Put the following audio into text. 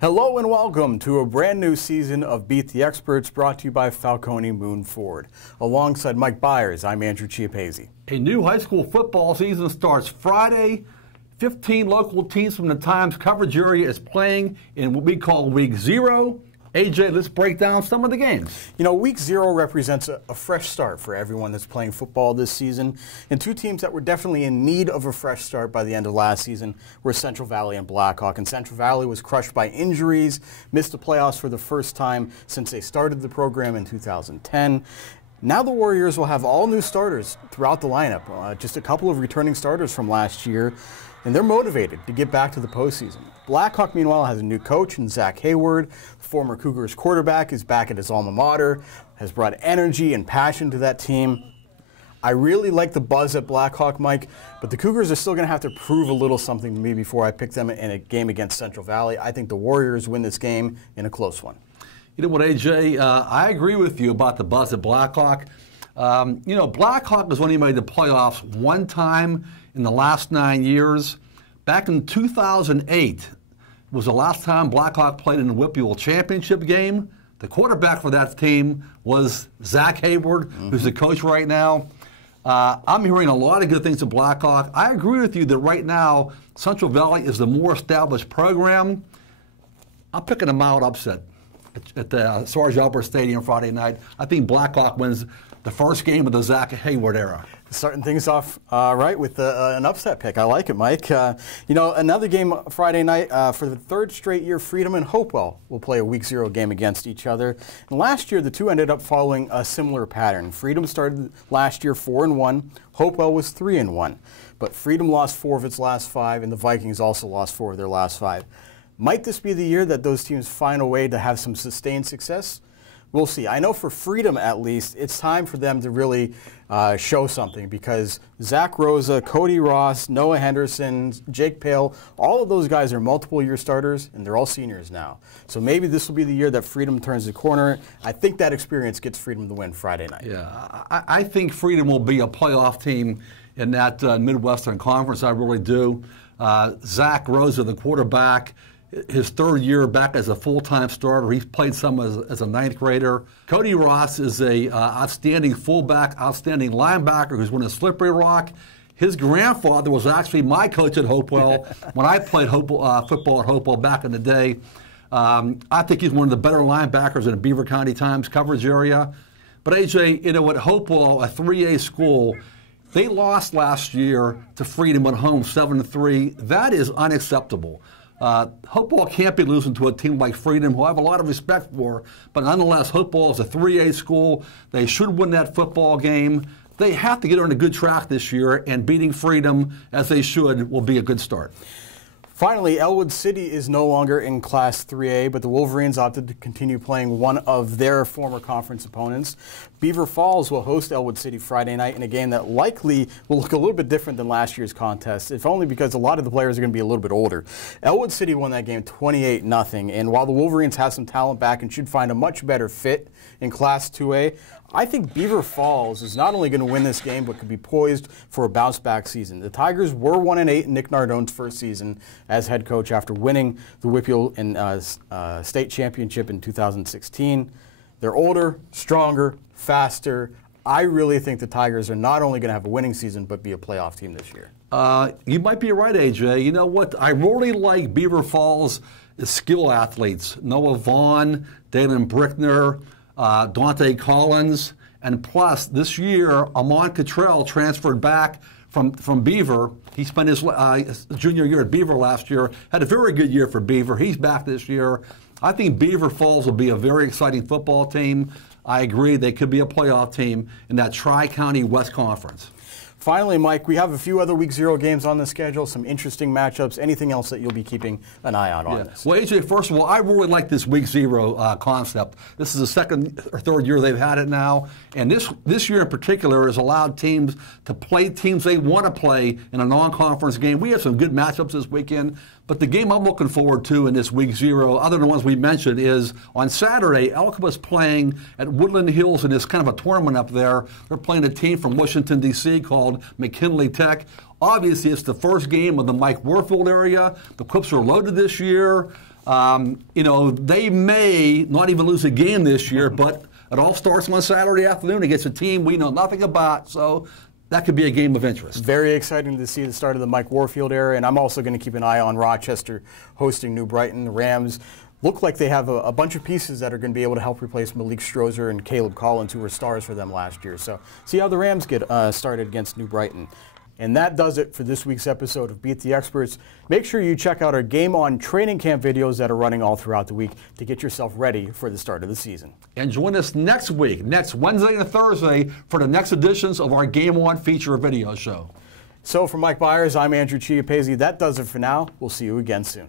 Hello and welcome to a brand new season of Beat the Experts, brought to you by Falcone Moon Ford. Alongside Mike Bires, I'm Andrew Chiappazzi. A new high school football season starts Friday. 15 local teams from the Times coverage area is playing in what we call Week 0. AJ, let's break down some of the games. You know, Week 0 represents a fresh start for everyone that's playing football this season. And two teams that were definitely in need of a fresh start by the end of last season were Central Valley and Blackhawk. And Central Valley was crushed by injuries, missed the playoffs for the first time since they started the program in 2010. Now the Warriors will have all new starters throughout the lineup, just a couple of returning starters from last year, and they're motivated to get back to the postseason. Blackhawk, meanwhile, has a new coach in Zach Hayward. Former Cougars quarterback is back at his alma mater, has brought energy and passion to that team. I really like the buzz at Blackhawk, Mike, but the Cougars are still going to have to prove a little something to me before I pick them in a game against Central Valley. I think the Warriors win this game in a close one. You know what, AJ? I agree with you about the buzz at Blackhawk. You know, Blackhawk has only made the playoffs one time in the last 9 years. Back in 2008 was the last time Blackhawk played in the WPIAL championship game. The quarterback for that team was Zach Hayward, who's the coach right now. I'm hearing a lot of good things of Blackhawk. I agree with you that right now Central Valley is the more established program. I'm picking them out upset at the Sarge Albert Stadium Friday night. I think Blackhawk wins the first game of the Zach Hayward era. Starting things off right with an upset pick. I like it, Mike. You know, another game Friday night for the third straight year, Freedom and Hopewell will play a Week 0 game against each other. And last year, the two ended up following a similar pattern. Freedom started last year 4-1. Hopewell was 3-1. But Freedom lost 4 of its last 5, and the Vikings also lost 4 of their last 5. Might this be the year that those teams find a way to have some sustained success? We'll see. I know for Freedom, at least, it's time for them to really show something, because Zach Rosa, Cody Ross, Noah Henderson, Jake Pale, all of those guys are multiple-year starters, and they're all seniors now. So maybe this will be the year that Freedom turns the corner. I think that experience gets Freedom the win Friday night. Yeah, I think Freedom will be a playoff team in that Midwestern Conference. I really do. Zach Rosa, the quarterback, his third year back as a full-time starter. He's played some as a ninth grader. Cody Ross is a outstanding fullback, outstanding linebacker who's won a Slippery Rock. His grandfather was actually my coach at Hopewell when I played football at Hopewell back in the day. I think he's one of the better linebackers in the Beaver County Times coverage area. But AJ, you know, at Hopewell, a 3A school, they lost last year to Freedom at home 7-3. That is unacceptable. Hopewell can't be losing to a team like Freedom, who I have a lot of respect for, but nonetheless, Hopewell is a 3A school. They should win that football game. They have to get on a good track this year, and beating Freedom, as they should, will be a good start. Finally, Elwood City is no longer in Class 3A, but the Wolverines opted to continue playing one of their former conference opponents. Beaver Falls will host Elwood City Friday night in a game that likely will look a little bit different than last year's contest, if only because a lot of the players are going to be a little bit older. Elwood City won that game 28-0, and while the Wolverines have some talent back and should find a much better fit in Class 2A, I think Beaver Falls is not only going to win this game, but could be poised for a bounce-back season. The Tigers were 1-8 in Nick Nardone's first season as head coach after winning the WPIAL and state championship in 2016. They're older, stronger, faster. I really think the Tigers are not only going to have a winning season, but be a playoff team this year. You might be right, AJ. You know what? I really like Beaver Falls' skill athletes. Noah Vaughn, Dalen Brickner, Dante Collins, and plus this year Amon Cottrell transferred back from Beaver. He spent his junior year at Beaver last year, had a very good year for Beaver. He's back this year. I think Beaver Falls will be a very exciting football team. I agree they could be a playoff team in that Tri-County West Conference. Finally, Mike, we have a few other Week 0 games on the schedule, some interesting matchups. Anything else that you'll be keeping an eye out on this? Well, AJ, first of all, I really like this Week 0 concept. This is the second or third year they've had it now, and this year in particular has allowed teams to play teams they want to play in a non-conference game. We have some good matchups this weekend, but the game I'm looking forward to in this Week 0, other than the ones we mentioned, is on Saturday, Elwood's playing at Woodland Hills in this kind of a tournament up there. They're playing a team from Washington, D.C. called McKinley Tech. Obviously, it's the first game of the Mike Warfield area. The Quips are loaded this year. They may not even lose a game this year, but it all starts on Saturday afternoon against a team we know nothing about. So that could be a game of interest. Very exciting to see the start of the Mike Warfield era, and I'm also going to keep an eye on Rochester hosting New Brighton. The Rams look like they have a bunch of pieces that are going to be able to help replace Malik Strozer and Caleb Collins, who were stars for them last year. So see how the Rams get started against New Brighton. And that does it for this week's episode of Beat the Experts. Make sure you check out our Game On training camp videos that are running all throughout the week to get yourself ready for the start of the season. And join us next week, next Wednesday and Thursday, for the next editions of our Game On feature video show. So for Mike Bires, I'm Andrew Chiappazzi. That does it for now. We'll see you again soon.